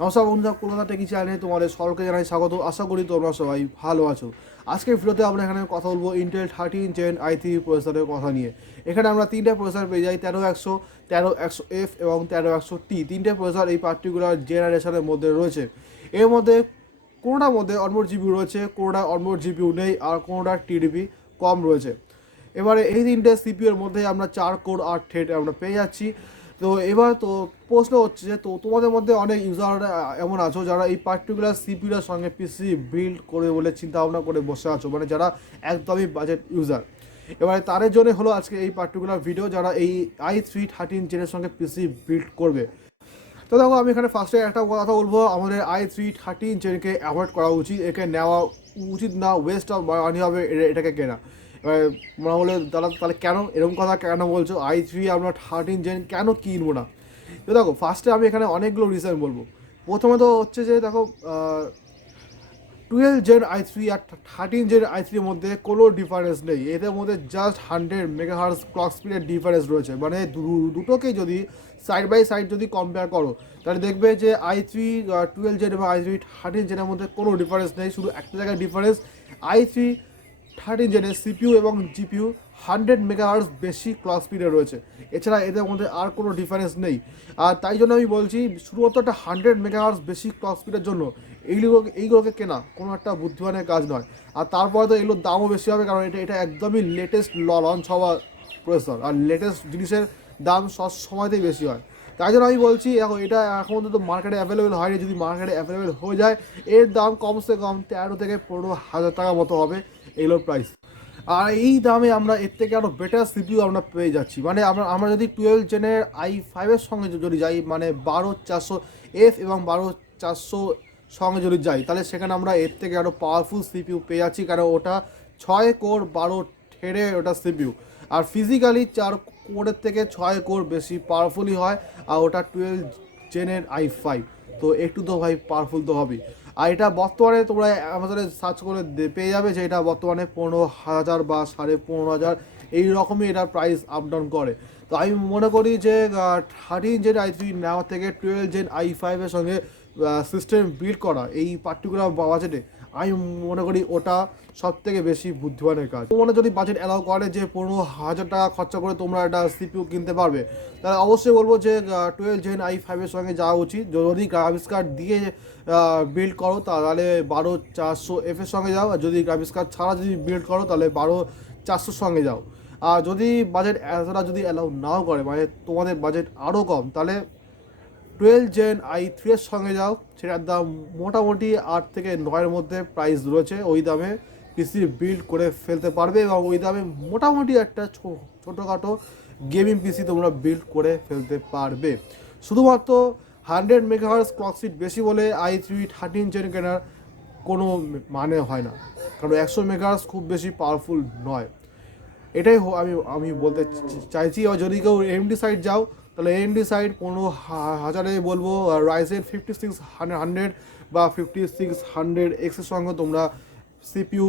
নমস্কার বন্ধুরা, কলকাতা টেকি চ্যানেলে তোমাদের সকলকে জানাই স্বাগত। আশা করি তোমরা সবাই ভালো আছো। আজকের ভিডিওতে আমরা এখানে কথা বলবো ইন্টেল 13 Gen i3 প্রসেসরের কথা নিয়ে। এখানে আমরা তিনটে প্রসেসর পেয়ে যাই, 13100, 13100F এবং 13100T। তিনটে প্রসেসর এই পার্টিকুলার জেনারেশনের মধ্যে রয়েছে। এর মধ্যে কোনোটার মধ্যে অনবোর্ড জিপিইউ রয়েছে, কোনোটা অনবোর্ড জিপিইউ নেই, আর কোনোটার টিডিপি কম রয়েছে। এবারে এই তিনটে সিপিইউ এর মধ্যে আমরা 4 কোর 8 থ্রেড আমরা পেয়ে যাচ্ছি। তো এবার তো প্রশ্ন হচ্ছে যে তোমাদের মধ্যে অনেক ইউজার এমন আছো যারা এই পার্টিকুলার সিপিইউর সঙ্গে পিসি বিল্ড করে বলে চিন্তা ভাবনা করে বসে আছো, মানে যারা একদমই বাজেট ইউজার। এবারে তাদের জন্য হলো আজকে এই পার্টিকুলার ভিডিও, যারা এই i3 13 জেনের সঙ্গে পিসি বিল্ড করবে। তো দেখো, আমি এখানে ফার্স্টে একটা কথা বলবো, আমাদের i3 13 জেনকে অ্যাভয়েড করা উচিত, একে নেওয়া উচিত না, ওয়েস্ট অফ মানি হবে এটাকে কেনা। এবার মনে বলে দাদা তাহলে কেন এরকম কথা কেন বলছো, i3 আমরা 13 জেন কেন কিনবো না? তো দেখো, ফার্স্টে আমি এখানে অনেকগুলো রিজন বলবো। প্রথমত হচ্ছে যে দেখো, 12 Gen i3 আর 13 Gen i3-এর মধ্যে কোনো ডিফারেন্স নেই। এদের মধ্যে জাস্ট 100 মেগাহার্জ ক্লক স্পিডের ডিফারেন্স রয়েছে। মানে দুটোকেই যদি সাইড বাই সাইড যদি কম্পেয়ার করো, তাহলে দেখবে যে i3 12 জেন এবং i3 13 জেনের মধ্যে কোনো ডিফারেন্স নেই। শুধু একটা জায়গায় ডিফারেন্স, i3 13 জেনের সিপিইউ এবং জিপিইউ 100 মেগাহার্জ বেশি ক্লক স্পিডে রয়েছে। এছাড়া এদের মধ্যে আর কোনো ডিফারেন্স নেই। আর তাই জন্য আমি বলছি, শুধুমাত্র একটা 100 মেগাহার্জ বেশি ক্লক স্পিডের জন্য এইগুলোকে কেনা কোনো একটা বুদ্ধিমানের কাজ নয়। আর তারপরে তো এগুলোর দামও বেশি হবে, কারণ এটা একদমই লেটেস্ট লঞ্চ হওয়া প্রসেসর, আর লেটেস্ট জিনিসের দাম সব সময়তেই বেশি হয়। তাই জন্য আমি বলছি, এখন এটা এখন তো মার্কেটে অ্যাভেলেবেল হয়নি, যদি মার্কেটে অ্যাভেলেবেল হয়ে যায় এর দাম কমসে কম 13 থেকে 15 হাজার টাকা মতো হবে এগুলোর প্রাইস। আর এই দামে আমরা এর থেকে আরও বেটার সিপিইউ আমরা পেয়ে যাচ্ছি। মানে আমরা যদি 12 জেনের i5-এর সঙ্গে যদি যাই, মানে 12400F এবং 12400 সঙ্গে যদি যাই, তাহলে সেখানে আমরা এর থেকে আরও পাওয়ারফুল সিপিইউ পেয়ে যাচ্ছি, কারণ ওটা 6 কোর 12 থ্রেডের ওটা সিপিইউ। আর ফিজিক্যালি 4 কোরের থেকে 6 কোর বেশি পাওয়ারফুলই হয়। আর ওটা 12 জেনের i5, তো একটু তো ভাই পাওয়ারফুল তো হবেই। আর এটা বর্তমানে তোমরা অ্যামাজনে সার্চ করে পেয়ে যাবে যে এটা বর্তমানে 15,000 বা 15,500 এই রকমই এটা প্রাইস আপ ডাউন করে। তো আমি মনে করি যে 13 Gen i3 নেওয়ার থেকে 12 Gen i5-এর সঙ্গে সিস্টেম বিল্ড করা এই পার্টিকুলার বাজেটে, আমি মনে করি ওটা সব থেকে বেশি বুদ্ধিমানের কাজ। তোমরা যদি বাজেট অ্যালাউ করে যে 15,000 টাকা খরচা করে তোমরা একটা সিপিইউ কিনতে পারবে, তাহলে অবশ্যই বলবো যে 12 Gen i5-এর সঙ্গে যাওয়া উচিত। যদি গ্রাফিক্স কার্ড দিয়ে বিল্ড করো তাহলে 12400F-এর সঙ্গে যাও, আর যদি গ্রাফিক্স কার্ড ছাড়া যদি বিল্ড করো তাহলে 12400-র সঙ্গে যাও। আর যদি বাজেট এতটা যদি অ্যালাউ নাও করে, মানে তোমাদের বাজেট আরও কম, তাহলে 12 Gen i3-এর সঙ্গে যাও। সেটার দাম মোটামুটি 8 থেকে 9-এর মধ্যে প্রাইস রয়েছে। ওই দামে পিসি বিল্ড করে ফেলতে পারবে এবং ওই দামে মোটামুটি একটা ছোটোখাটো গেমিং পিসি তোমরা বিল্ড করে ফেলতে পারবে। শুধুমাত্র 100 মেগাহার্জ ক্লক স্পিড বেশি বলে i3 13 জেন কেনার কোনো মানে হয় না, কারণ 100 মেগাহার্জ খুব বেশি পাওয়ারফুল নয়। এটাই আমি বলতে চাইছি। আর যদি কেউ এমডি সাইড যাও, তাহলে এমডি সাইড 15,000-এ বলবো রাইজেন 5600 বা 5600X-এর সঙ্গে তোমরা সিপিইউ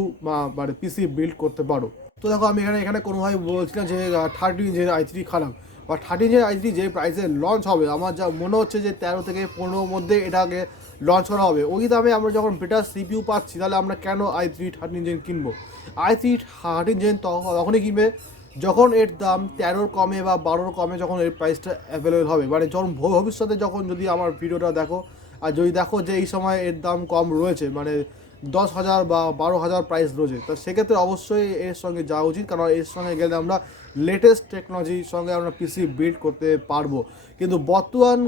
মানে পিসি বিল্ড করতে পারো। তো দেখো, আমি এখানে কোনোভাবে বলছি না যে 13 Gen i3 খারাপ, বা 13 Gen i3 যে প্রাইসে লঞ্চ হবে, আমার যা মনে হচ্ছে যে 13 থেকে 15-র মধ্যে এটাকে লঞ্চ করা হবে। ওই দামে আমরা যখন বেটার সিপিইউ পাচ্ছি, তাহলে আমরা কেন i3 13 জেন কিনবো? i3 13 জেন তখনই কিনবে যখন এর দাম 13-র কমে বা 12-র কমে, যখন এর প্রাইসটা অ্যাভেলেবেল হবে। মানে যখন ভবিষ্যতে যখন যদি আমার ভিডিওটা দেখো, আর যদি দেখো যে এই সময় এর দাম কম রয়েছে, মানে 10,000 বা 12,000 প্রাইস রয়েছে, তো সেক্ষেত্রে অবশ্যই এর সঙ্গে যাওয়া উচিত, কারণ এর সঙ্গে গেলে আমরা লেটেস্ট টেকনোলজির সঙ্গে আমরা পিসি বিল্ড করতে পারবো। কিন্তু বর্তমান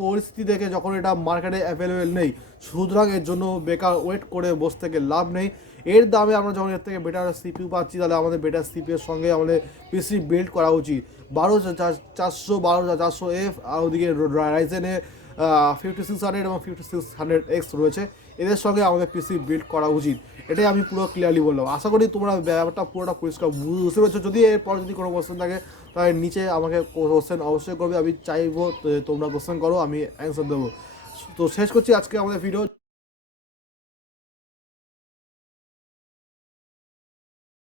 পরিস্থিতি দেখে যখন এটা মার্কেটে অ্যাভেলেবেল নেই, সুতরাং এর জন্য বেকার ওয়েট করে বসে থেকে লাভ নেই। এর দামে আমরা যখন এর থেকে বেটার সিপিইউ পাচ্ছি, তাহলে আমাদের বেটার সিপিইউর সঙ্গে আমাদের পিসি বিল্ড করা উচিত। 12400 12400F, আর ওদিকে রাইজেনে 5600 এবং 5600X রয়েছে, এদের সঙ্গে আমাদের পিসি বিল্ড করা উচিত। এটাই আমি পুরো ক্লিয়ারলি বললাম। আশা করি তোমরা ব্যাপারটা পুরোটা পরিষ্কার বুঝতে পেরেছো। যদি এরপর যদি কোনো কোশ্চেন থাকে, তাহলে নিচে আমাকে কোশ্চেন অবশ্যই করবে। আমি চাইবো তোমরা কোশ্চেন করো, আমি অ্যান্সার দেবো। তো শেষ করছি আজকে আমাদের ভিডিও।